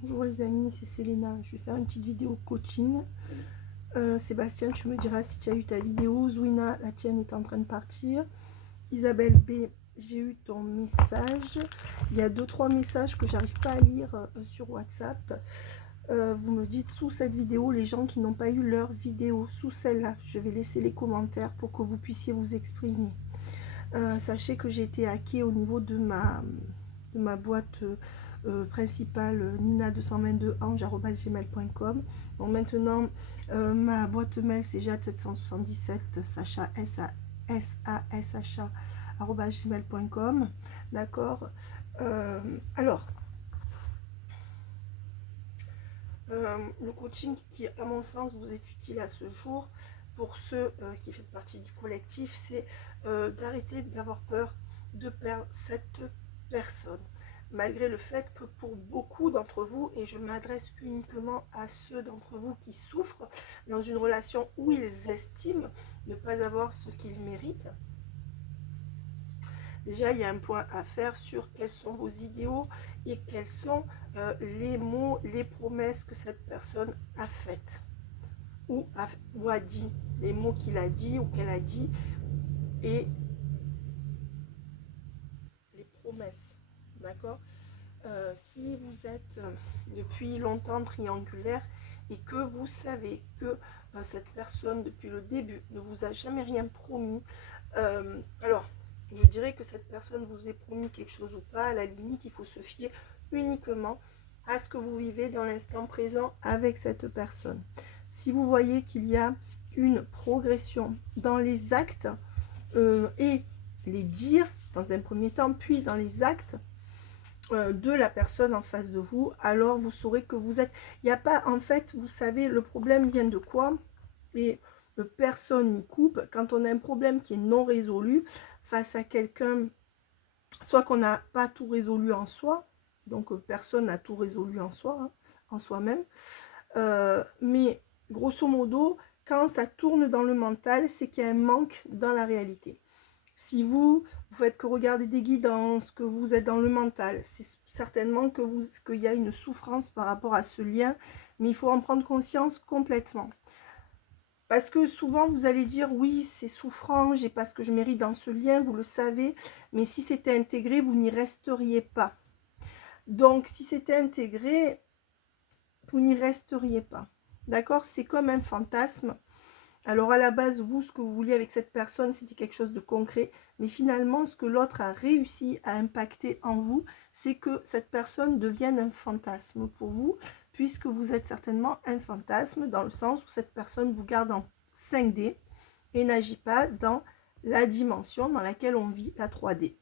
Bonjour les amis, c'est Selena. Je vais faire une petite vidéo coaching. Sébastien, tu me diras si tu as eu ta vidéo. Zouina, la tienne est en train de partir. Isabelle B, j'ai eu ton message. Il y a 2-3 messages que j'arrive pas à lire sur WhatsApp. Vous me dites sous cette vidéo, les gens qui n'ont pas eu leur vidéo, sous celle-là, je vais laisser les commentaires pour que vous puissiez vous exprimer. Sachez que j'ai été hackée au niveau de ma boîte principale nina222ange@gmail.com. Bon, maintenant ma boîte mail c'est jade777 sacha sash@gmail.com. D'accord. Alors le coaching qui à mon sens vous est utile à ce jour pour ceux qui font partie du collectif, c'est d'arrêter d'avoir peur de perdre cette personne, malgré le fait que pour beaucoup d'entre vous, et je m'adresse uniquement à ceux d'entre vous qui souffrent dans une relation où ils estiment ne pas avoir ce qu'ils méritent, déjà il y a un point à faire sur quels sont vos idéaux et quels sont les mots, les promesses que cette personne a faites ou a dit, les mots qu'il a dit ou qu'elle a dit, et les promesses, d'accord. Si vous êtes depuis longtemps triangulaire et que vous savez que cette personne depuis le début ne vous a jamais rien promis, alors je dirais que cette personne vous ait promis quelque chose ou pas, à la limite il faut se fier uniquement à ce que vous vivez dans l'instant présent avec cette personne. Si vous voyez qu'il y a une progression dans les actes et les dires dans un premier temps, puis dans les actes de la personne en face de vous, alors vous saurez que vous êtes... Il n'y a pas, en fait, vous savez, le problème vient de quoi? Et personne n'y coupe. Quand on a un problème qui est non résolu face à quelqu'un, soit qu'on n'a pas tout résolu en soi, donc personne n'a tout résolu en soi, hein, en soi-même, mais grosso modo, quand ça tourne dans le mental, c'est qu'il y a un manque dans la réalité. Si vous faites que regarder des guidances, que vous êtes dans le mental, c'est certainement qu'il y a une souffrance par rapport à ce lien, mais il faut en prendre conscience complètement. Parce que souvent vous allez dire oui c'est souffrant, j'ai pas ce que je mérite dans ce lien, vous le savez, mais si c'était intégré, vous n'y resteriez pas. Donc si c'était intégré, vous n'y resteriez pas. D'accord? C'est comme un fantasme. Alors à la base, vous, ce que vous vouliez avec cette personne, c'était quelque chose de concret. Mais finalement, ce que l'autre a réussi à impacter en vous, c'est que cette personne devienne un fantasme pour vous, puisque vous êtes certainement un fantasme, dans le sens où cette personne vous garde en 5D et n'agit pas dans la dimension dans laquelle on vit, la 3D.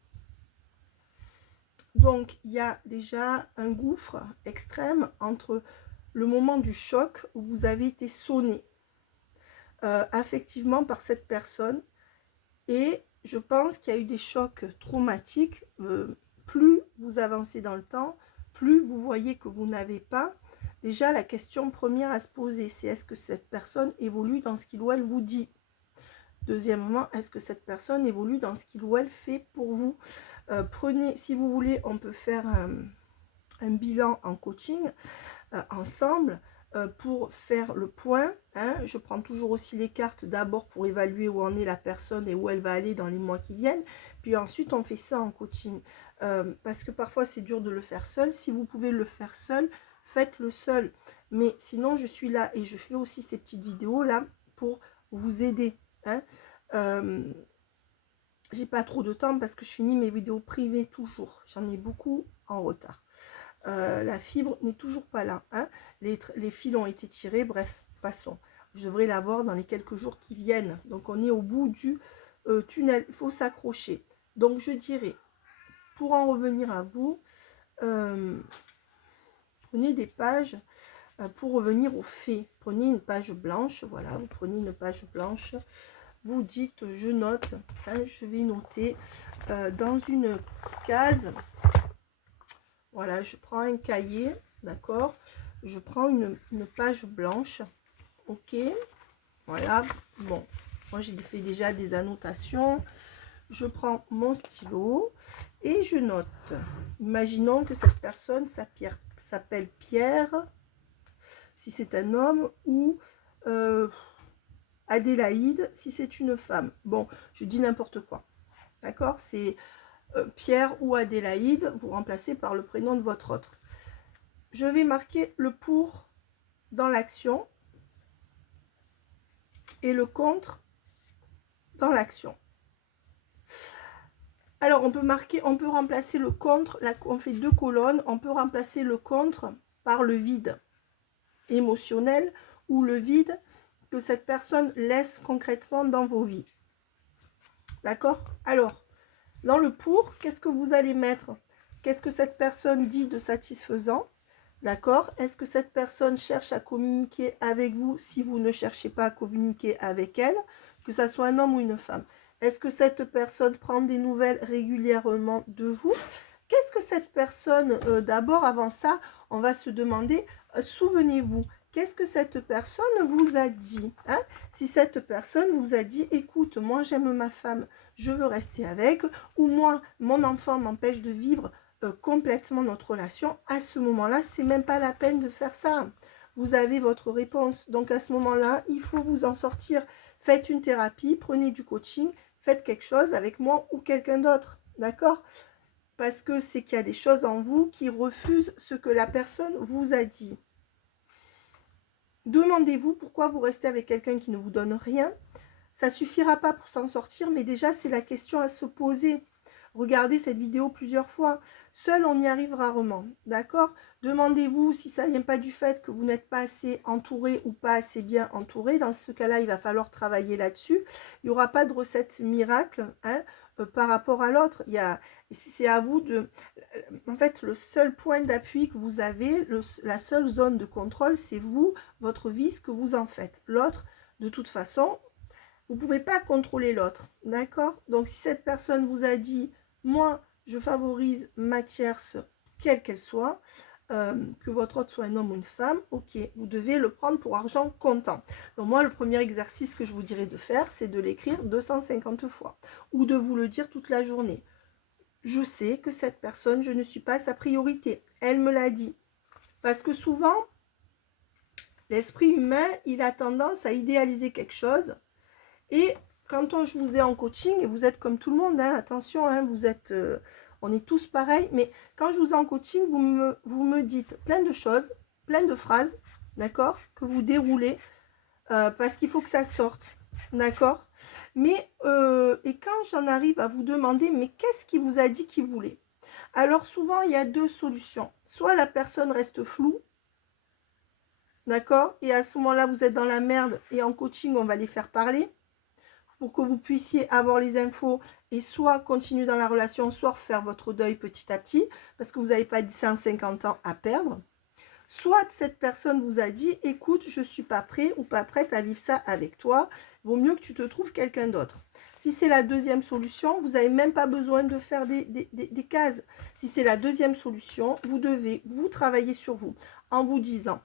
Donc, il y a déjà un gouffre extrême entre le moment du choc où vous avez été sonné affectivement par cette personne, et je pense qu'il y a eu des chocs traumatiques. Plus vous avancez dans le temps, plus vous voyez que vous n'avez pas. Déjà, la question première à se poser, c'est est-ce que cette personne évolue dans ce qu'il ou elle vous dit? Deuxièmement, est-ce que cette personne évolue dans ce qu'il ou elle fait pour vous? Prenez, si vous voulez, on peut faire un bilan en coaching ensemble. Pour faire le point, hein, je prends toujours aussi les cartes d'abord pour évaluer où en est la personne et où elle va aller dans les mois qui viennent, puis ensuite on fait ça en coaching, parce que parfois c'est dur de le faire seul. Si vous pouvez le faire seul, faites-le seul, mais sinon je suis là et je fais aussi ces petites vidéos là pour vous aider, hein. J'ai pas trop de temps parce que je finis mes vidéos privées toujours, j'en ai beaucoup en retard. La fibre n'est toujours pas là, hein. Les fils ont été tirés, bref, passons. Je devrais l'avoir dans les quelques jours qui viennent. Donc on est au bout du tunnel, il faut s'accrocher. Donc je dirais, pour en revenir à vous, prenez des pages, pour revenir aux faits. Prenez une page blanche, voilà, vous prenez une page blanche, vous dites je note, hein, je vais noter dans une case. Voilà, je prends un cahier, d'accord, je prends une page blanche, ok, voilà, bon, moi j'ai fait déjà des annotations, je prends mon stylo et je note. Imaginons que cette personne s'appelle Pierre, si c'est un homme, ou Adélaïde, si c'est une femme. Bon, je dis n'importe quoi. D'accord? C'est Pierre ou Adélaïde, vous remplacez par le prénom de votre autre. Je vais marquer le pour dans l'action et le contre dans l'action. Alors, on peut remplacer le contre, là, on fait 2 colonnes, on peut remplacer le contre par le vide émotionnel ou le vide que cette personne laisse concrètement dans vos vies. D'accord? Alors, dans le pour, qu'est-ce que vous allez mettre? Qu'est-ce que cette personne dit de satisfaisant? D'accord? Est-ce que cette personne cherche à communiquer avec vous si vous ne cherchez pas à communiquer avec elle, que ça soit un homme ou une femme? Est-ce que cette personne prend des nouvelles régulièrement de vous? Qu'est-ce que cette personne, d'abord, avant ça, on va se demander, souvenez-vous, qu'est-ce que cette personne vous a dit, hein? Si cette personne vous a dit, écoute, moi j'aime ma femme, je veux rester avec, ou moi, mon enfant m'empêche de vivre complètement notre relation, à ce moment-là, c'est même pas la peine de faire ça. Vous avez votre réponse. Donc à ce moment-là, il faut vous en sortir. Faites une thérapie, prenez du coaching, faites quelque chose avec moi ou quelqu'un d'autre. D'accord? Parce que c'est qu'il y a des choses en vous qui refusent ce que la personne vous a dit. Demandez-vous pourquoi vous restez avec quelqu'un qui ne vous donne rien. Ça suffira pas pour s'en sortir, mais déjà c'est la question à se poser. Regardez cette vidéo plusieurs fois. Seul, on y arrive rarement. D'accord? Demandez-vous si ça ne vient pas du fait que vous n'êtes pas assez entouré ou pas assez bien entouré. Dans ce cas-là, il va falloir travailler là-dessus. Il n'y aura pas de recette miracle, hein, par rapport à l'autre. C'est à vous de... En fait, le seul point d'appui que vous avez, la seule zone de contrôle, c'est vous, votre vie, ce que vous en faites. L'autre, de toute façon, vous ne pouvez pas contrôler l'autre. D'accord? Donc, si cette personne vous a dit... Moi, je favorise ma tierce, quelle qu'elle soit, que votre autre soit un homme ou une femme, ok, vous devez le prendre pour argent comptant. Donc moi, le premier exercice que je vous dirais de faire, c'est de l'écrire 250 fois, ou de vous le dire toute la journée. Je sais que cette personne, je ne suis pas sa priorité. Elle me l'a dit. Parce que souvent, l'esprit humain, il a tendance à idéaliser quelque chose, et quand je vous ai en coaching, et vous êtes comme tout le monde, hein, attention, hein, vous êtes, on est tous pareils, mais quand je vous ai en coaching, vous me dites plein de choses, plein de phrases, d'accord, que vous déroulez, parce qu'il faut que ça sorte, d'accord. Mais, et quand j'en arrive à vous demander, mais qu'est-ce qu'il vous a dit qu'il voulait? Alors souvent, il y a 2 solutions. Soit la personne reste floue, d'accord, et à ce moment-là, vous êtes dans la merde, et en coaching, on va les faire parler, pour que vous puissiez avoir les infos et soit continuer dans la relation, soit faire votre deuil petit à petit, parce que vous n'avez pas 150 ans à perdre. Soit cette personne vous a dit, écoute, je ne suis pas prêt ou pas prête à vivre ça avec toi, vaut mieux que tu te trouves quelqu'un d'autre. Si c'est la deuxième solution, vous n'avez même pas besoin de faire des cases. Si c'est la deuxième solution, vous devez vous travailler sur vous en vous disant,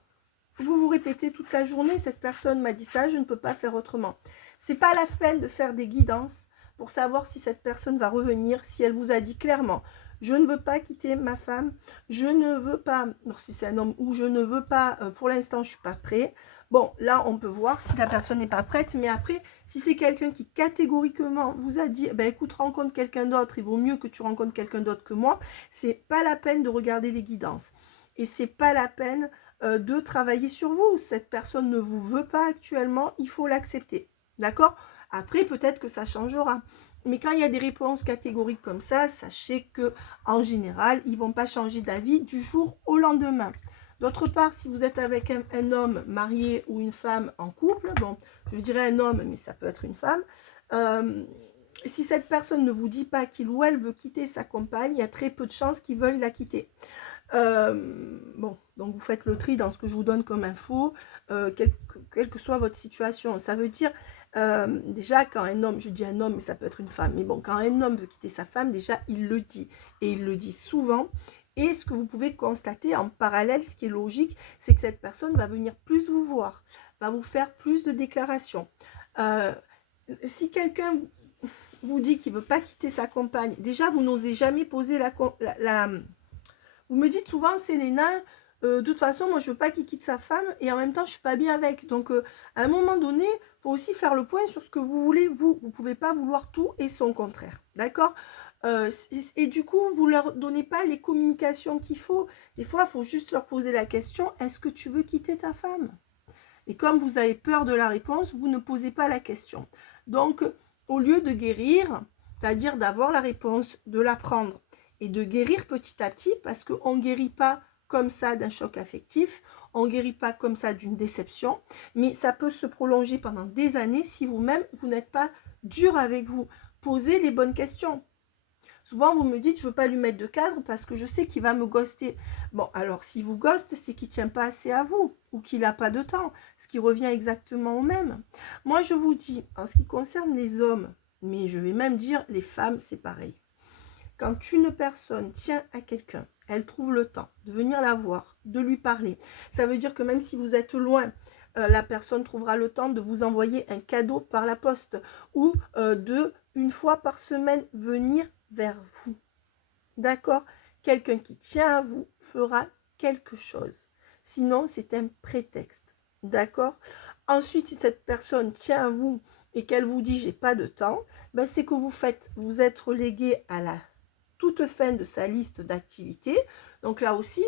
vous vous répétez toute la journée, cette personne m'a dit ça, je ne peux pas faire autrement. C'est pas la peine de faire des guidances pour savoir si cette personne va revenir, si elle vous a dit clairement, je ne veux pas quitter ma femme, je ne veux pas, alors si c'est un homme, ou je ne veux pas, pour l'instant je suis pas prêt. Bon, là on peut voir si la personne n'est pas prête, mais après, si c'est quelqu'un qui catégoriquement vous a dit, ben écoute, rencontre quelqu'un d'autre, il vaut mieux que tu rencontres quelqu'un d'autre que moi, c'est pas la peine de regarder les guidances. Et c'est pas la peine de travailler sur vous. Cette personne ne vous veut pas actuellement, il faut l'accepter. D'accord? Après, peut-être que ça changera. Mais quand il y a des réponses catégoriques comme ça, sachez que en général, ils ne vont pas changer d'avis du jour au lendemain. D'autre part, si vous êtes avec un homme marié ou une femme en couple, bon, je dirais un homme, mais ça peut être une femme, si cette personne ne vous dit pas qu'il ou elle veut quitter sa compagne, il y a très peu de chances qu'il veuille la quitter. Bon, donc vous faites le tri dans ce que je vous donne comme info, quelle que soit votre situation. Ça veut dire, déjà, quand un homme, je dis un homme, mais ça peut être une femme, mais bon, quand un homme veut quitter sa femme, déjà, il le dit. Et il le dit souvent. Et ce que vous pouvez constater en parallèle, ce qui est logique, c'est que cette personne va venir plus vous voir, va vous faire plus de déclarations. Si quelqu'un vous dit qu'il ne veut pas quitter sa compagne, déjà, vous n'osez jamais poser vous me dites souvent, Selena, de toute façon, moi, je veux pas qu'il quitte sa femme et en même temps, je suis pas bien avec. Donc, à un moment donné, il faut aussi faire le point sur ce que vous voulez, vous. Vous pouvez pas vouloir tout et son contraire. D'accord? Et du coup, vous leur donnez pas les communications qu'il faut. Des fois, il faut juste leur poser la question, est-ce que tu veux quitter ta femme? Et comme vous avez peur de la réponse, vous ne posez pas la question. Donc, au lieu de guérir, c'est-à-dire d'avoir la réponse, de l'apprendre et de guérir petit à petit, parce qu'on ne guérit pas comme ça d'un choc affectif, on ne guérit pas comme ça d'une déception, mais ça peut se prolonger pendant des années si vous-même, vous n'êtes pas dur avec vous. Posez les bonnes questions. Souvent, vous me dites, je ne veux pas lui mettre de cadre parce que je sais qu'il va me ghoster. Bon, alors, si vous ghoste, c'est qu'il ne tient pas assez à vous ou qu'il n'a pas de temps, ce qui revient exactement au même. Moi, je vous dis, en ce qui concerne les hommes, mais je vais même dire les femmes, c'est pareil. Quand une personne tient à quelqu'un, elle trouve le temps de venir la voir, de lui parler. Ça veut dire que même si vous êtes loin, la personne trouvera le temps de vous envoyer un cadeau par la poste ou de, une fois par semaine, venir vers vous. D'accord? Quelqu'un qui tient à vous fera quelque chose. Sinon, c'est un prétexte. D'accord? Ensuite, si cette personne tient à vous et qu'elle vous dit j'ai pas de temps, ben c'est que vous êtes relégué à la toute fin de sa liste d'activités. Donc là aussi,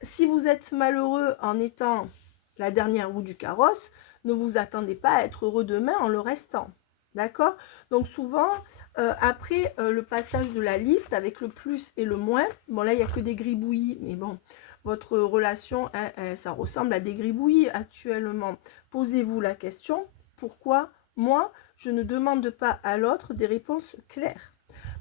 si vous êtes malheureux en étant la dernière roue du carrosse, ne vous attendez pas à être heureux demain en le restant. D'accord? Donc souvent, après le passage de la liste avec le plus et le moins, bon là il n'y a que des gribouillis, mais bon, votre relation, hein, ça ressemble à des gribouillis actuellement. Posez-vous la question, pourquoi moi, je ne demande pas à l'autre des réponses claires?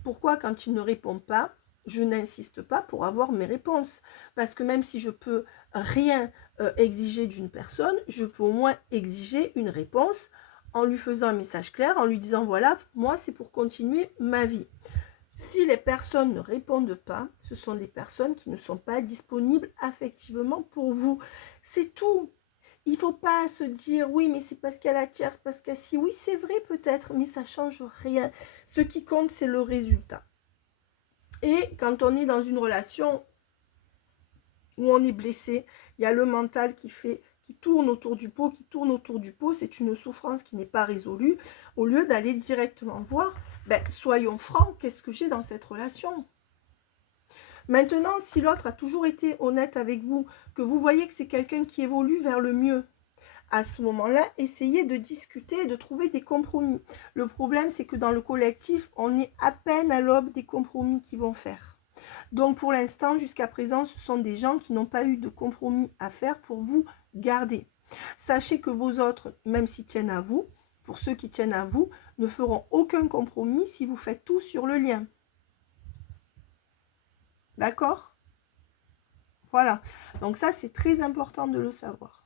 Pourquoi quand il ne répond pas, je n'insiste pas pour avoir mes réponses? Parce que même si je peux rien exiger d'une personne, je peux au moins exiger une réponse en lui faisant un message clair, en lui disant voilà, moi c'est pour continuer ma vie. Si les personnes ne répondent pas, ce sont des personnes qui ne sont pas disponibles affectivement pour vous. C'est tout. Il ne faut pas se dire oui, mais c'est parce qu'elle a tierce, parce qu'elle si. Oui, c'est vrai peut-être, mais ça ne change rien. Ce qui compte, c'est le résultat. Et quand on est dans une relation où on est blessé, il y a le mental qui tourne autour du pot, c'est une souffrance qui n'est pas résolue. Au lieu d'aller directement voir, ben, soyons francs, qu'est-ce que j'ai dans cette relation? Maintenant, si l'autre a toujours été honnête avec vous, que vous voyez que c'est quelqu'un qui évolue vers le mieux, à ce moment-là, essayez de discuter et de trouver des compromis. Le problème, c'est que dans le collectif, on est à peine à l'aube des compromis qu'ils vont faire. Donc pour l'instant, jusqu'à présent, ce sont des gens qui n'ont pas eu de compromis à faire pour vous garder. Sachez que vos autres, même s'ils tiennent à vous, pour ceux qui tiennent à vous, ne feront aucun compromis si vous faites tout sur le lien. D'accord? Voilà. Donc ça, c'est très important de le savoir.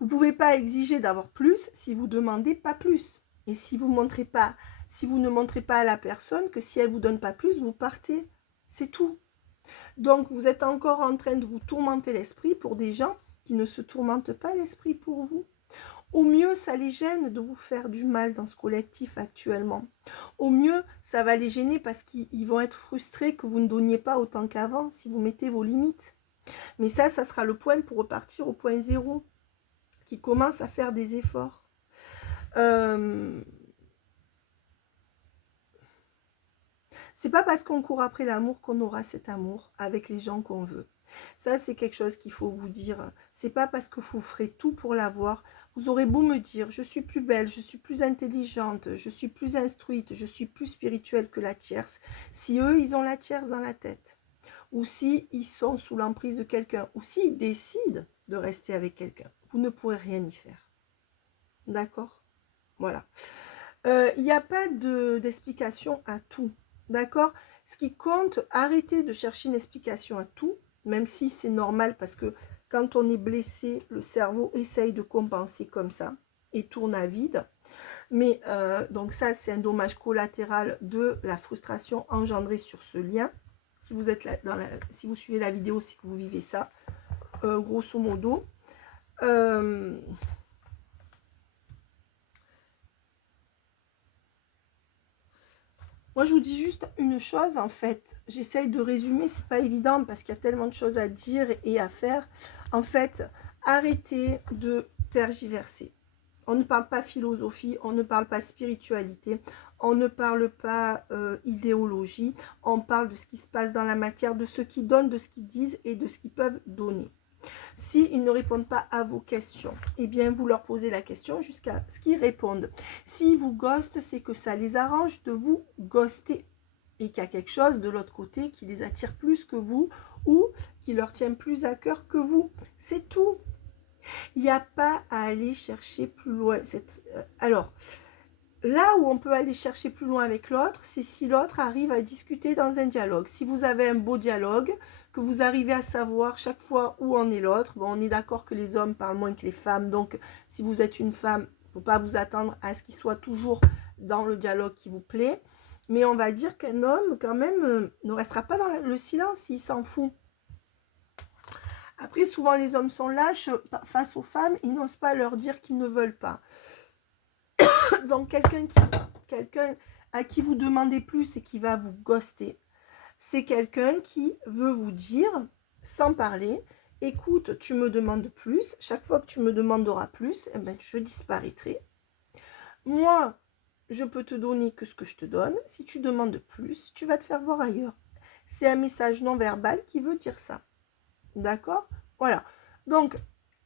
Vous ne pouvez pas exiger d'avoir plus si vous ne demandez pas plus. Et si vous ne montrez pas à la personne que si elle ne vous donne pas plus, vous partez. C'est tout. Donc, vous êtes encore en train de vous tourmenter l'esprit pour des gens qui ne se tourmentent pas l'esprit pour vous. Au mieux, ça les gêne de vous faire du mal dans ce collectif actuellement. Au mieux, ça va les gêner parce qu'ils vont être frustrés que vous ne donniez pas autant qu'avant si vous mettez vos limites. Mais ça sera le point pour repartir au point zéro, qui commence à faire des efforts. C'est pas parce qu'on court après l'amour qu'on aura cet amour avec les gens qu'on veut. Ça, c'est quelque chose qu'il faut vous dire. C'est pas parce que vous ferez tout pour l'avoir. Vous aurez beau me dire, je suis plus belle, je suis plus intelligente, je suis plus instruite, je suis plus spirituelle que la tierce. Si eux, ils ont la tierce dans la tête, ou si ils sont sous l'emprise de quelqu'un, ou s'ils décident de rester avec quelqu'un, vous ne pourrez rien y faire. D'accord? Voilà. Il n'y a pas d'explication à tout. D'accord? Ce qui compte, arrêtez de chercher une explication à tout, même si c'est normal parce que quand on est blessé, le cerveau essaye de compenser comme ça et tourne à vide. Mais donc ça, c'est un dommage collatéral de la frustration engendrée sur ce lien. Si vous êtes là, si vous suivez la vidéo, c'est que vous vivez ça, grosso modo. Moi, je vous dis juste une chose, en fait. J'essaye de résumer, c'est pas évident parce qu'il y a tellement de choses à dire et à faire. En fait, arrêtez de tergiverser. On ne parle pas philosophie, on ne parle pas spiritualité, on ne parle pas idéologie, on parle de ce qui se passe dans la matière, de ce qu'ils donnent, de ce qu'ils disent et de ce qu'ils peuvent donner. S'ils ne répondent pas à vos questions, eh bien, vous leur posez la question jusqu'à ce qu'ils répondent. S'ils vous ghostent, c'est que ça les arrange de vous ghoster et qu'il y a quelque chose de l'autre côté qui les attire plus que vous ou qui leur tient plus à cœur que vous. C'est tout. Il n'y a pas à aller chercher plus loin. Alors, là où on peut aller chercher plus loin avec l'autre, c'est si l'autre arrive à discuter dans un dialogue. Si vous avez un beau dialogue, que vous arrivez à savoir chaque fois où en est l'autre. Bon, on est d'accord que les hommes parlent moins que les femmes, donc si vous êtes une femme, il ne faut pas vous attendre à ce qu'il soit toujours dans le dialogue qui vous plaît. Mais on va dire qu'un homme, quand même, ne restera pas dans le silence s'il s'en fout. Après, souvent, les hommes sont lâches face aux femmes, ils n'osent pas leur dire qu'ils ne veulent pas. Donc, quelqu'un à qui vous demandez plus et qui va vous ghoster, c'est quelqu'un qui veut vous dire, sans parler, écoute, tu me demandes plus, chaque fois que tu me demanderas plus, eh ben, je disparaîtrai. Moi, je peux te donner que ce que je te donne. Si tu demandes plus, tu vas te faire voir ailleurs. C'est un message non verbal qui veut dire ça. D'accord? Voilà. Donc,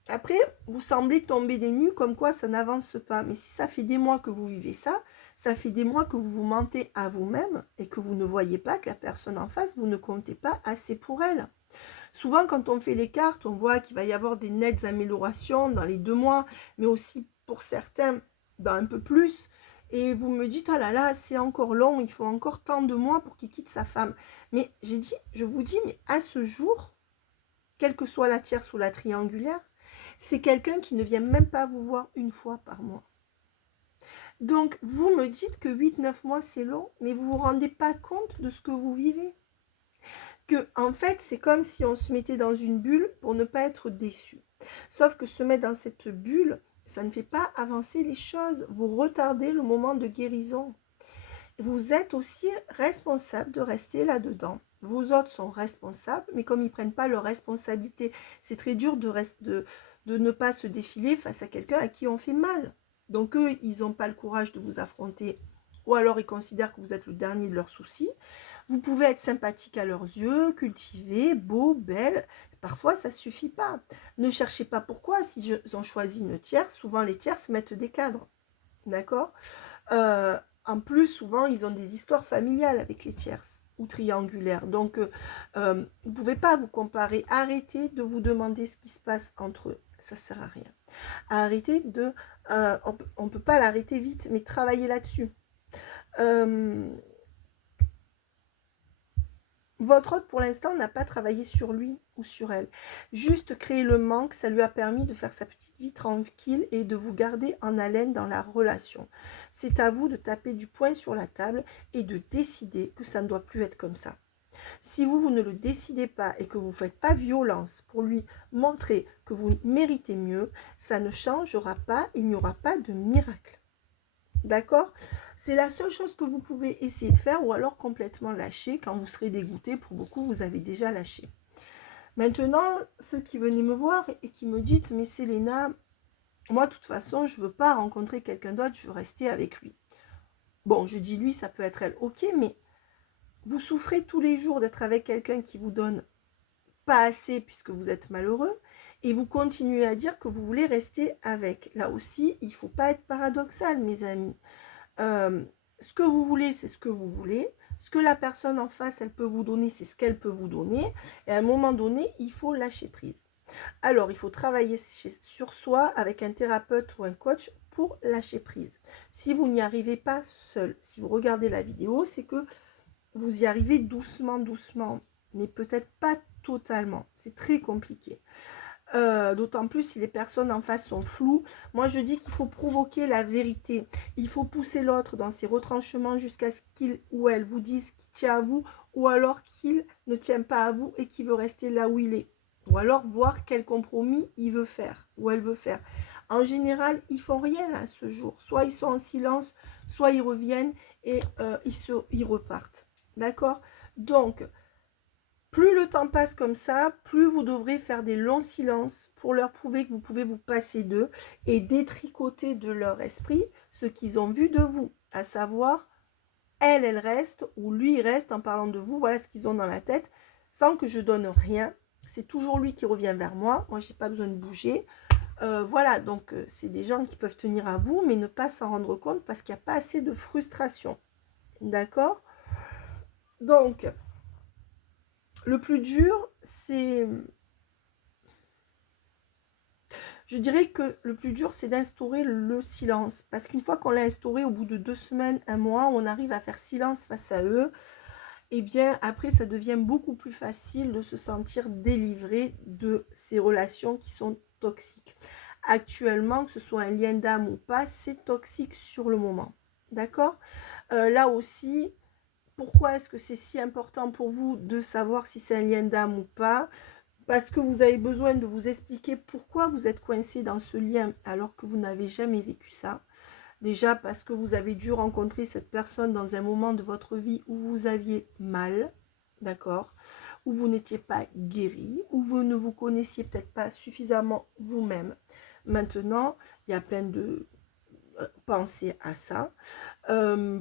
après, vous semblez tomber des nues comme quoi ça n'avance pas. Mais si ça fait des mois que vous vivez ça, ça fait des mois que vous vous mentez à vous-même et que vous ne voyez pas que la personne en face, vous ne comptez pas assez pour elle. Souvent, quand on fait les cartes, on voit qu'il va y avoir des nettes améliorations dans les 2 mois, mais aussi pour certains, dans un peu plus. Et vous me dites, oh là là, c'est encore long, il faut encore tant de mois pour qu'il quitte sa femme. Mais je vous dis, mais à ce jour, quelle que soit la tierce ou la triangulaire, c'est quelqu'un qui ne vient même pas vous voir une fois par mois. Donc, vous me dites que 8-9 mois, c'est long, mais vous ne vous rendez pas compte de ce que vous vivez. Que, en fait, c'est comme si on se mettait dans une bulle pour ne pas être déçu. Sauf que se mettre dans cette bulle, ça ne fait pas avancer les choses. Vous retardez le moment de guérison. Vous êtes aussi responsable de rester là-dedans. Vos autres sont responsables, mais comme ils ne prennent pas leurs responsabilités, c'est très dur de ne pas se défiler face à quelqu'un à qui on fait mal. Donc eux, ils n'ont pas le courage de vous affronter, ou alors ils considèrent que vous êtes le dernier de leurs soucis. Vous pouvez être sympathique à leurs yeux, cultivé, beau, belle. Parfois, ça ne suffit pas. Ne cherchez pas pourquoi. Si ils ont choisi une tierce, souvent les tierces mettent des cadres. D'accord ? En plus, souvent, ils ont des histoires familiales avec les tierces ou triangulaires. Donc, vous ne pouvez pas vous comparer. Arrêtez de vous demander ce qui se passe entre eux. Ça ne sert à rien. Arrêtez de... on ne peut pas l'arrêter vite, mais travaillez là-dessus. Votre hôte, pour l'instant, n'a pas travaillé sur lui ou sur elle. Juste créer le manque, ça lui a permis de faire sa petite vie tranquille et de vous garder en haleine dans la relation. C'est à vous de taper du poing sur la table et de décider que ça ne doit plus être comme ça. Si vous ne le décidez pas et que vous ne faites pas violence pour lui montrer que vous méritez mieux, ça ne changera pas, il n'y aura pas de miracle. D'accord? C'est la seule chose que vous pouvez essayer de faire ou alors complètement lâcher quand vous serez dégoûté. Pour beaucoup, vous avez déjà lâché. Maintenant, ceux qui venaient me voir et qui me disent « Mais Selena, moi, de toute façon, je ne veux pas rencontrer quelqu'un d'autre, je veux rester avec lui. » Bon, je dis lui, ça peut être elle. Ok, mais vous souffrez tous les jours d'être avec quelqu'un qui vous donne pas assez puisque vous êtes malheureux et vous continuez à dire que vous voulez rester avec. Là aussi, il ne faut pas être paradoxal, mes amis. Ce que vous voulez, c'est ce que vous voulez. Ce que la personne en face, elle peut vous donner, c'est ce qu'elle peut vous donner. Et à un moment donné, il faut lâcher prise. Alors, il faut travailler sur soi avec un thérapeute ou un coach pour lâcher prise. Si vous n'y arrivez pas seul, si vous regardez la vidéo, c'est que vous y arrivez doucement, doucement, mais peut-être pas totalement. C'est très compliqué. D'autant plus si les personnes en face sont floues. Moi, je dis qu'il faut provoquer la vérité. Il faut pousser l'autre dans ses retranchements jusqu'à ce qu'il ou elle vous dise qu'il tient à vous ou alors qu'il ne tient pas à vous et qu'il veut rester là où il est. Ou alors voir quel compromis il veut faire ou elle veut faire. En général, ils font rien à ce jour. Soit ils sont en silence, soit ils reviennent et ils repartent. D'accord? Donc, plus le temps passe comme ça, plus vous devrez faire des longs silences pour leur prouver que vous pouvez vous passer d'eux et détricoter de leur esprit ce qu'ils ont vu de vous, à savoir, elle reste, ou lui, il reste en parlant de vous, voilà ce qu'ils ont dans la tête, sans que je donne rien. C'est toujours lui qui revient vers moi, moi, j'ai pas besoin de bouger. Voilà, donc c'est des gens qui peuvent tenir à vous, mais ne pas s'en rendre compte parce qu'il n'y a pas assez de frustration. D'accord? Donc, le plus dur, c'est... Je dirais que le plus dur, c'est d'instaurer le silence. Parce qu'une fois qu'on l'a instauré, au bout de 2 semaines, 1 mois, on arrive à faire silence face à eux, et bien après, ça devient beaucoup plus facile de se sentir délivré de ces relations qui sont toxiques. Actuellement, que ce soit un lien d'âme ou pas, c'est toxique sur le moment. D'accord? Là aussi, pourquoi est-ce que c'est si important pour vous de savoir si c'est un lien d'âme ou pas? Parce que vous avez besoin de vous expliquer pourquoi vous êtes coincé dans ce lien alors que vous n'avez jamais vécu ça. Déjà parce que vous avez dû rencontrer cette personne dans un moment de votre vie où vous aviez mal, d'accord? Où vous n'étiez pas guéri, où vous ne vous connaissiez peut-être pas suffisamment vous-même. Maintenant, il y a plein de pensées à ça.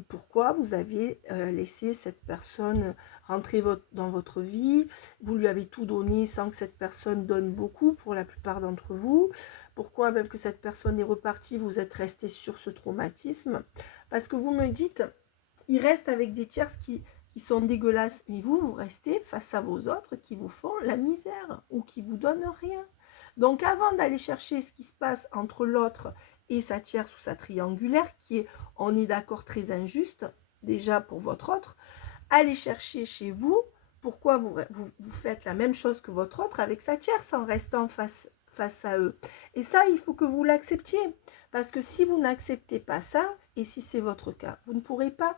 Pourquoi vous avez laissé cette personne rentrer dans votre vie, vous lui avez tout donné sans que cette personne donne beaucoup pour la plupart d'entre vous. Pourquoi même que cette personne est repartie, vous êtes resté sur ce traumatisme? Parce que vous me dites, il reste avec des tierces qui sont dégueulasses, mais vous restez face à vos autres qui vous font la misère ou qui vous donnent rien. Donc avant d'aller chercher ce qui se passe entre l'autre et sa tierce ou sa triangulaire, qui est, on est d'accord, très injuste, déjà pour votre autre, allez chercher chez vous pourquoi vous faites la même chose que votre autre avec sa tierce en restant face à eux. Et ça, il faut que vous l'acceptiez. Parce que si vous n'acceptez pas ça, et si c'est votre cas, vous ne pourrez pas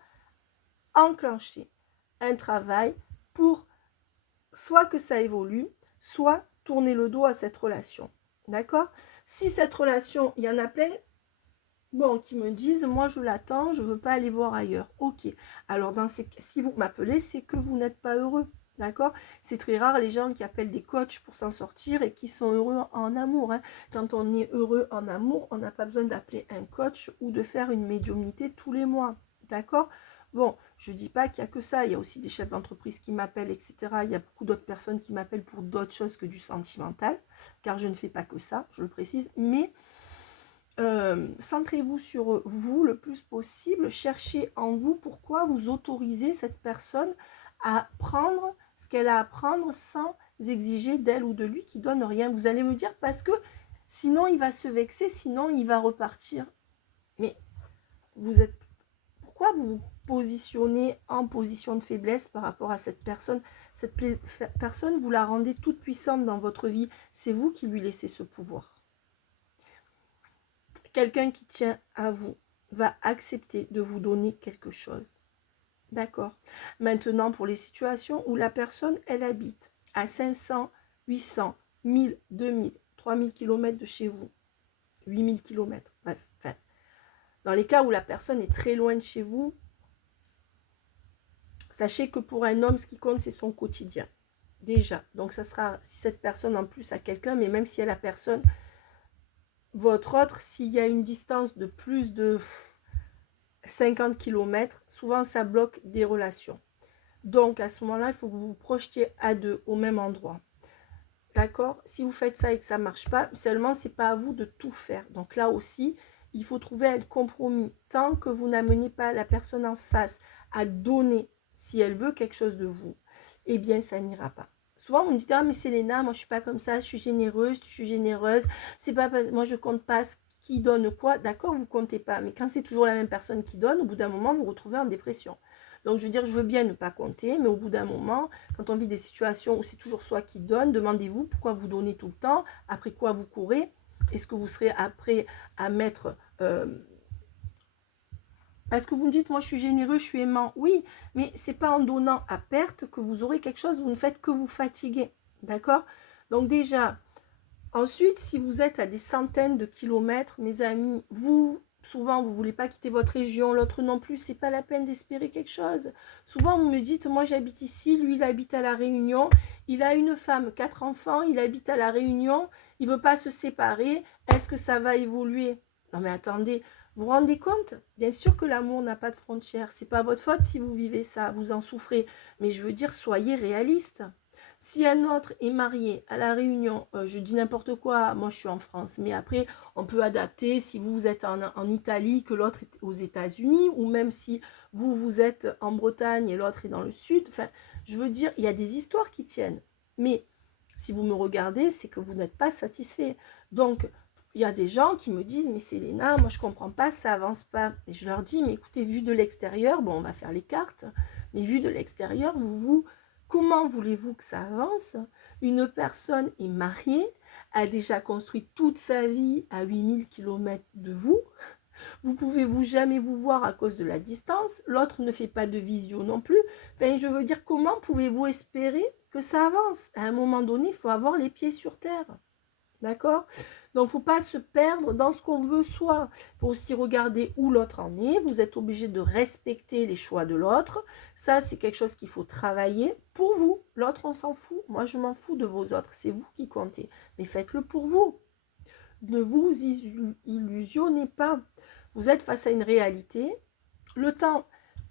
enclencher un travail pour soit que ça évolue, soit tourner le dos à cette relation. D'accord? Si cette relation, il y en a plein, bon, qui me disent, moi je l'attends, je ne veux pas aller voir ailleurs. Ok, alors si vous m'appelez, c'est que vous n'êtes pas heureux. D'accord? C'est très rare les gens qui appellent des coachs pour s'en sortir et qui sont heureux en amour. Hein. Quand on est heureux en amour, on n'a pas besoin d'appeler un coach ou de faire une médiumnité tous les mois. D'accord? Bon, je ne dis pas qu'il n'y a que ça. Il y a aussi des chefs d'entreprise qui m'appellent, etc. Il y a beaucoup d'autres personnes qui m'appellent pour d'autres choses que du sentimental, car je ne fais pas que ça, je le précise. Mais centrez-vous sur vous le plus possible. Cherchez en vous pourquoi vous autorisez cette personne à prendre ce qu'elle a à prendre sans exiger d'elle ou de lui qui donne rien. Vous allez me dire parce que sinon il va se vexer, sinon il va repartir. Mais pourquoi vous vous positionnez en position de faiblesse par rapport à cette personne? Cette personne, vous la rendez toute puissante dans votre vie. C'est vous qui lui laissez ce pouvoir. Quelqu'un qui tient à vous va accepter de vous donner quelque chose. D'accord? Maintenant, pour les situations où la personne, elle habite à 500, 800, 1000, 2000, 3000 km de chez vous, 8000 km, bref, enfin, dans les cas où la personne est très loin de chez vous, sachez que pour un homme, ce qui compte, c'est son quotidien. Déjà. Donc, ça sera, si cette personne en plus a quelqu'un, mais même si elle a personne, votre autre, s'il y a une distance de plus de 50 km, souvent ça bloque des relations. Donc à ce moment-là, il faut que vous vous projetiez à deux au même endroit. D'accord? Si vous faites ça et que ça ne marche pas, seulement c'est pas à vous de tout faire. Donc là aussi, il faut trouver un compromis. Tant que vous n'amenez pas la personne en face à donner, si elle veut quelque chose de vous, eh bien ça n'ira pas. Souvent, on me dit, ah mais Selena, moi je suis pas comme ça, je suis généreuse, c'est pas, moi je compte pas ce qui donne quoi, d'accord, vous comptez pas, mais quand c'est toujours la même personne qui donne, au bout d'un moment, vous vous retrouvez en dépression. Donc je veux dire, je veux bien ne pas compter, mais au bout d'un moment, quand on vit des situations où c'est toujours soi qui donne, demandez-vous pourquoi vous donnez tout le temps, après quoi vous courez, est-ce que vous serez après à mettre... Parce que vous me dites, moi je suis généreux, je suis aimant. Oui, mais c'est pas en donnant à perte que vous aurez quelque chose, vous ne faites que vous fatiguer. D'accord? Donc déjà, Ensuite, si vous êtes à des centaines de kilomètres, mes amis, souvent, vous ne voulez pas quitter votre région, l'autre non plus, c'est pas la peine d'espérer quelque chose. Souvent, vous me dites, moi j'habite ici, lui il habite à La Réunion, il a une femme, 4 enfants, il habite à La Réunion, il veut pas se séparer, est-ce que ça va évoluer? Non mais attendez, vous vous rendez compte? Bien sûr que l'amour n'a pas de frontières, c'est pas votre faute si vous vivez ça, vous en souffrez, mais je veux dire, soyez réaliste. Si un autre est marié à La Réunion, je dis n'importe quoi, moi je suis en France, mais après on peut adapter si vous êtes en Italie, que l'autre est aux États-Unis, ou même si vous êtes en Bretagne et l'autre est dans le sud. Enfin, je veux dire, il y a des histoires qui tiennent. Mais si vous me regardez, c'est que vous n'êtes pas satisfait. Donc, il y a des gens qui me disent, mais Selena, moi je comprends pas, ça avance pas. Et je leur dis, mais écoutez, vu de l'extérieur, bon, on va faire les cartes, mais vu de l'extérieur, comment voulez-vous que ça avance? Une personne est mariée, a déjà construit toute sa vie à 8000 km de vous. Vous pouvez jamais vous voir à cause de la distance. L'autre ne fait pas de visio non plus. Enfin, je veux dire, comment pouvez-vous espérer que ça avance? À un moment donné, il faut avoir les pieds sur terre. D'accord? Donc, il ne faut pas se perdre dans ce qu'on veut soi. Il faut aussi regarder où l'autre en est. Vous êtes obligé de respecter les choix de l'autre. Ça, c'est quelque chose qu'il faut travailler pour vous. L'autre, on s'en fout. Moi, je m'en fous de vos autres. C'est vous qui comptez. Mais faites-le pour vous. Ne vous illusionnez pas. Vous êtes face à une réalité. Le temps,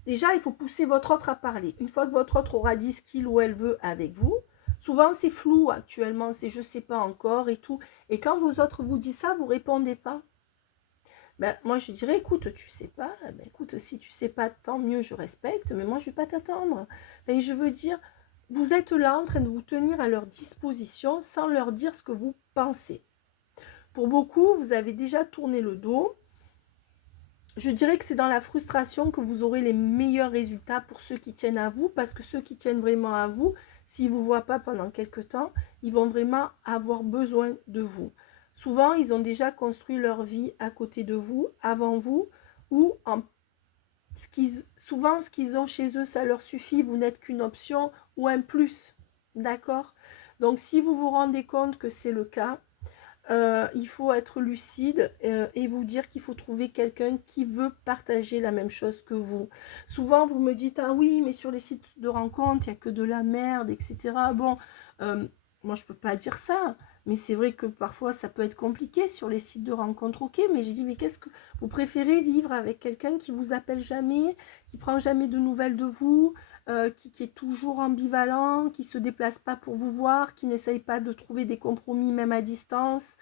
déjà, il faut pousser votre autre à parler. Une fois que votre autre aura dit ce qu'il ou elle veut avec vous, souvent c'est flou actuellement, c'est je sais pas encore et tout. Et quand vos autres vous disent ça, vous répondez pas. Ben, moi je dirais, écoute, tu sais pas, ben, écoute, si tu sais pas, tant mieux, je respecte, mais moi je vais pas t'attendre. Et je veux dire, vous êtes là en train de vous tenir à leur disposition sans leur dire ce que vous pensez. Pour beaucoup, vous avez déjà tourné le dos. Je dirais que c'est dans la frustration que vous aurez les meilleurs résultats pour ceux qui tiennent à vous, parce que ceux qui tiennent vraiment à vous, s'ils ne vous voient pas pendant quelques temps, ils vont vraiment avoir besoin de vous. Souvent, ils ont déjà construit leur vie à côté de vous, avant vous, ou souvent ce qu'ils ont chez eux, ça leur suffit, vous n'êtes qu'une option ou un plus. D'accord? Donc, si vous vous rendez compte que c'est le cas, il faut être lucide et vous dire qu'il faut trouver quelqu'un qui veut partager la même chose que vous. Souvent, vous me dites, ah oui, mais sur les sites de rencontres, il n'y a que de la merde, etc. Bon, moi, je ne peux pas dire ça, mais c'est vrai que parfois, ça peut être compliqué sur les sites de rencontres, ok, mais j'ai dit, mais qu'est-ce que vous préférez vivre avec quelqu'un qui vous appelle jamais, qui prend jamais de nouvelles de vous, qui est toujours ambivalent, qui ne se déplace pas pour vous voir, qui n'essaye pas de trouver des compromis même à distance,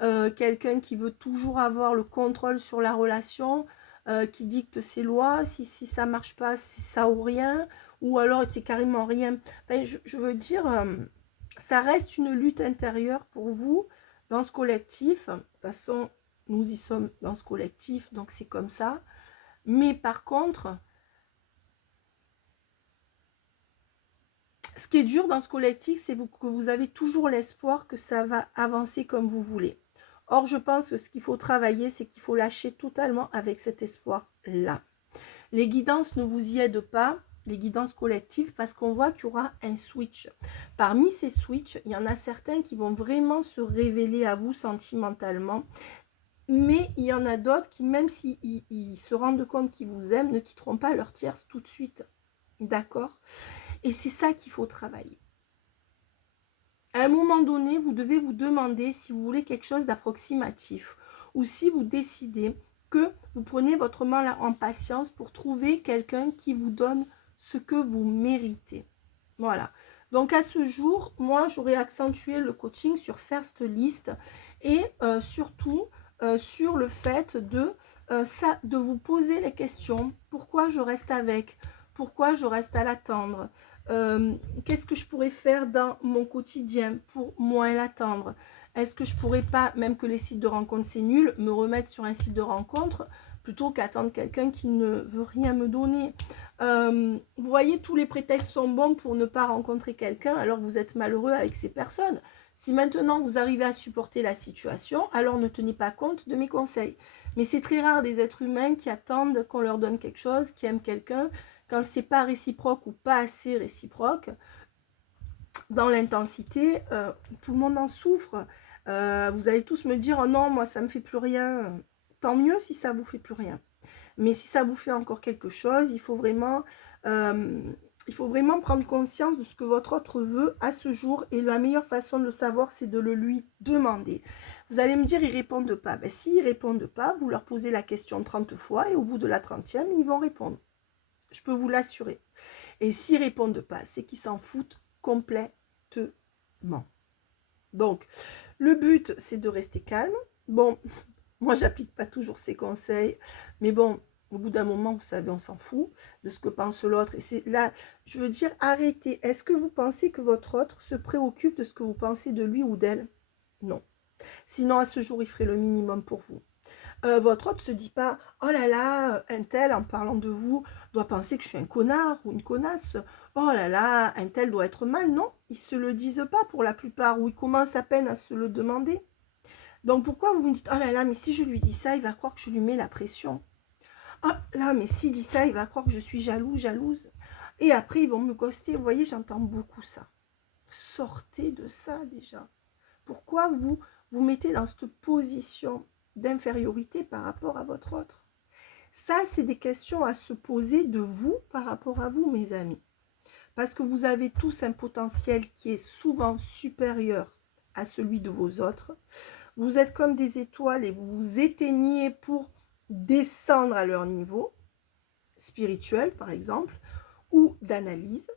quelqu'un qui veut toujours avoir le contrôle sur la relation, qui dicte ses lois, si ça ne marche pas, c'est ça ou rien, ou alors c'est carrément rien. Enfin, je veux dire, ça reste une lutte intérieure pour vous dans ce collectif. De toute façon, nous y sommes dans ce collectif, donc c'est comme ça. Mais par contre, ce qui est dur dans ce collectif, c'est que vous avez toujours l'espoir que ça va avancer comme vous voulez. Or, je pense que ce qu'il faut travailler, c'est qu'il faut lâcher totalement avec cet espoir-là. Les guidances ne vous y aident pas, les guidances collectives, parce qu'on voit qu'il y aura un switch. Parmi ces switches, il y en a certains qui vont vraiment se révéler à vous sentimentalement, mais il y en a d'autres qui, même s'ils se rendent compte qu'ils vous aiment, ne quitteront pas leur tierce tout de suite. D'accord ? Et c'est ça qu'il faut travailler. À un moment donné, vous devez vous demander si vous voulez quelque chose d'approximatif ou si vous décidez que vous prenez votre mal en patience pour trouver quelqu'un qui vous donne ce que vous méritez. Voilà. Donc à ce jour, moi, j'aurais accentué le coaching sur First List et surtout sur le fait de vous poser les questions. Pourquoi je reste avec? Pourquoi je reste à l'attendre? Qu'est-ce que je pourrais faire dans mon quotidien pour moins l'attendre? Est-ce que je pourrais pas, même que les sites de rencontres c'est nul, me remettre sur un site de rencontre plutôt qu'attendre quelqu'un qui ne veut rien me donner? Vous voyez, tous les prétextes sont bons pour ne pas rencontrer quelqu'un alors que vous êtes malheureux avec ces personnes. Si maintenant vous arrivez à supporter la situation, alors ne tenez pas compte de mes conseils. Mais c'est très rare des êtres humains qui attendent qu'on leur donne quelque chose, qui aiment quelqu'un. Quand c'est pas réciproque ou pas assez réciproque, dans l'intensité, tout le monde en souffre. Vous allez tous me dire: «Oh non, moi ça me fait plus rien». Tant mieux si ça vous fait plus rien. Mais si ça vous fait encore quelque chose, il faut vraiment prendre conscience de ce que votre autre veut à ce jour. Et la meilleure façon de le savoir, c'est de le lui demander. Vous allez me dire, ils répondent pas. Ben, s'ils ne répondent pas, vous leur posez la question 30 fois et au bout de la 30e, ils vont répondre. Je peux vous l'assurer. Et s'ils ne répondent pas, c'est qu'ils s'en foutent complètement. Donc, le but, c'est de rester calme. Bon, moi, j'applique pas toujours ces conseils, mais bon, au bout d'un moment, vous savez, on s'en fout de ce que pense l'autre. Et c'est là, je veux dire, arrêtez. Est-ce que vous pensez que votre autre se préoccupe de ce que vous pensez de lui ou d'elle? Non. Sinon, à ce jour, il ferait le minimum pour vous. Votre autre ne se dit pas: «Oh là là, un tel, en parlant de vous, doit penser que je suis un connard ou une connasse. Oh là là, un tel doit être mal». Non, ils ne se le disent pas pour la plupart, ou ils commencent à peine à se le demander. Donc pourquoi vous me dites: «Oh là là, mais si je lui dis ça, il va croire que je lui mets la pression. Oh là, mais s'il dit ça, il va croire que je suis jaloux, jalouse. Et après, ils vont me ghoster». Vous voyez, j'entends beaucoup ça. Sortez de ça déjà. Pourquoi vous mettez dans cette position d'infériorité par rapport à votre autre? Ça, c'est des questions à se poser de vous par rapport à vous, mes amis. Parce que vous avez tous un potentiel qui est souvent supérieur à celui de vos autres. Vous êtes comme des étoiles et vous vous éteignez pour descendre à leur niveau spirituel, par exemple, ou d'analyse.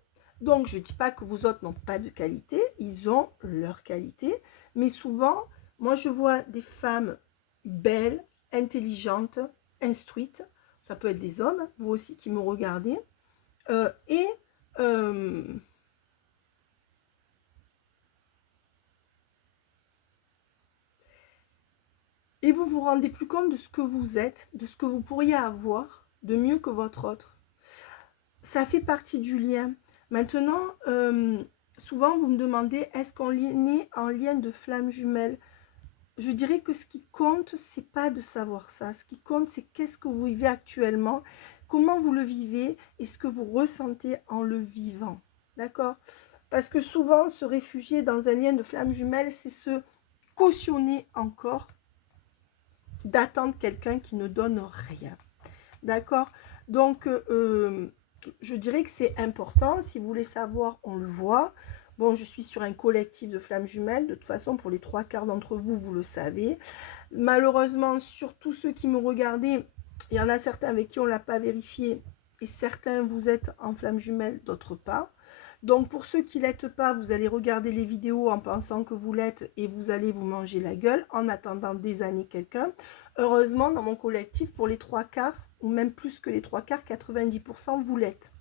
Donc, je ne dis pas que vos autres n'ont pas de qualité, ils ont leur qualité, mais souvent, moi, je vois des femmes belles, intelligentes, instruites, ça peut être des hommes, vous aussi qui me regardez, et vous vous rendez plus compte de ce que vous êtes, de ce que vous pourriez avoir de mieux que votre autre. Ça fait partie du lien. Maintenant, souvent vous me demandez, est-ce qu'on est né en lien de flamme jumelle? Je dirais que ce qui compte, c'est pas de savoir ça. Ce qui compte, c'est qu'est-ce que vous vivez actuellement, comment vous le vivez et ce que vous ressentez en le vivant. D'accord? Parce que souvent, se réfugier dans un lien de flamme jumelle, c'est se cautionner encore d'attendre quelqu'un qui ne donne rien. D'accord? Donc, je dirais que c'est important. Si vous voulez savoir, on le voit. Bon, je suis sur un collectif de flammes jumelles. De toute façon, pour les 3/4 d'entre vous, vous le savez. Malheureusement, sur tous ceux qui me regardaient, il y en a certains avec qui on ne l'a pas vérifié. Et certains, vous êtes en flammes jumelles, d'autres pas. Donc, pour ceux qui ne l'êtes pas, vous allez regarder les vidéos en pensant que vous l'êtes et vous allez vous manger la gueule en attendant des années quelqu'un. Heureusement, dans mon collectif, pour les 3/4, ou même plus que les 3/4, 90%, vous l'êtes.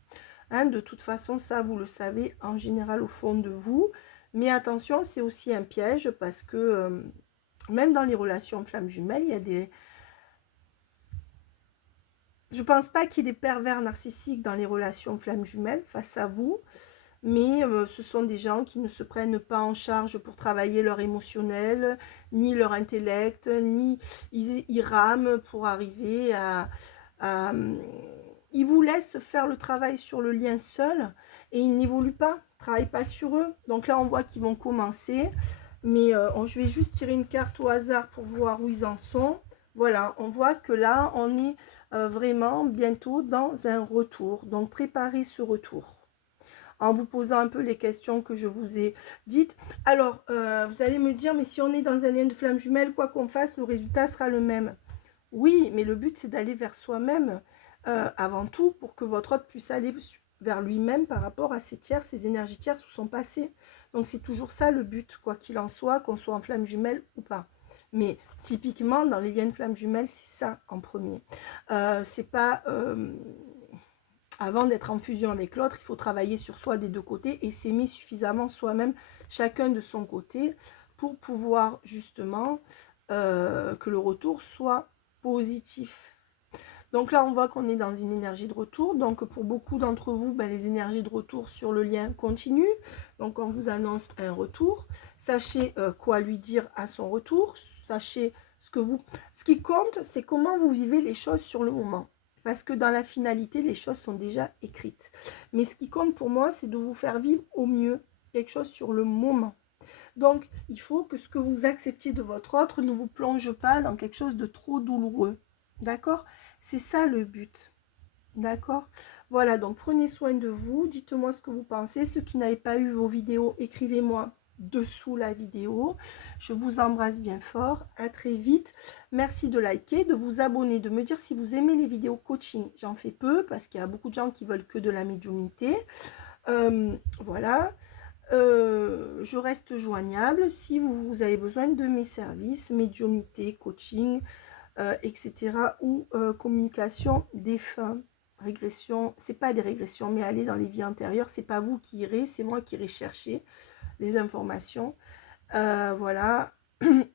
Hein, de toute façon, ça, vous le savez en général au fond de vous. Mais attention, c'est aussi un piège parce que même dans les relations flammes jumelles, il y a des... Je pense pas qu'il y ait des pervers narcissiques dans les relations flammes jumelles face à vous. Mais ce sont des gens qui ne se prennent pas en charge pour travailler leur émotionnel, ni leur intellect, ni ils rament pour arriver à... Ils vous laissent faire le travail sur le lien seul et ils n'évoluent pas, ne travaillent pas sur eux. Donc là, on voit qu'ils vont commencer. Mais je vais juste tirer une carte au hasard pour voir où ils en sont. Voilà, on voit que là, on est vraiment bientôt dans un retour. Donc, préparez ce retour en vous posant un peu les questions que je vous ai dites. Alors, vous allez me dire, mais si on est dans un lien de flamme jumelle, quoi qu'on fasse, le résultat sera le même. Oui, mais le but, c'est d'aller vers soi-même avant tout pour que votre autre puisse aller vers lui-même par rapport à ses tiers, ses énergies tierces ou son passé. Donc, c'est toujours ça le but, quoi qu'il en soit, qu'on soit en flamme jumelle ou pas. Mais typiquement, dans les liens de flamme jumelle, c'est ça en premier. C'est pas... avant d'être en fusion avec l'autre, il faut travailler sur soi des deux côtés et s'aimer suffisamment soi-même, chacun de son côté, pour pouvoir justement que le retour soit positif. Donc là, on voit qu'on est dans une énergie de retour. Donc pour beaucoup d'entre vous, ben, les énergies de retour sur le lien continuent. Donc on vous annonce un retour. Sachez quoi lui dire à son retour. Sachez ce que vous... Ce qui compte, c'est comment vous vivez les choses sur le moment. Parce que dans la finalité, les choses sont déjà écrites. Mais ce qui compte pour moi, c'est de vous faire vivre au mieux quelque chose sur le moment. Donc, il faut que ce que vous acceptiez de votre autre ne vous plonge pas dans quelque chose de trop douloureux. D'accord? C'est ça le but. D'accord? Voilà, donc prenez soin de vous. Dites-moi ce que vous pensez. Ceux qui n'avaient pas eu vos vidéos, écrivez-moi dessous la vidéo. Je vous embrasse bien fort. À très vite. Merci de liker, de vous abonner, de me dire si vous aimez les vidéos coaching. J'en fais peu parce qu'il y a beaucoup de gens qui veulent que de la médiumnité. Voilà. Je reste joignable si vous avez besoin de mes services, médiumnité, coaching, etc. ou communication défunt, régression, c'est pas des régressions, mais aller dans les vies antérieures, c'est pas vous qui irez, c'est moi qui irai chercher les informations. Voilà.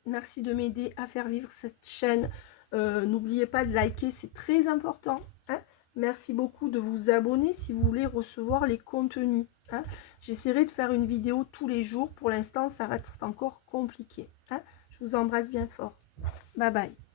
Merci de m'aider à faire vivre cette chaîne. N'oubliez pas de liker, c'est très important. Hein. Merci beaucoup de vous abonner si vous voulez recevoir les contenus. Hein. J'essaierai de faire une vidéo tous les jours. Pour l'instant, ça reste encore compliqué. Hein. Je vous embrasse bien fort. Bye bye.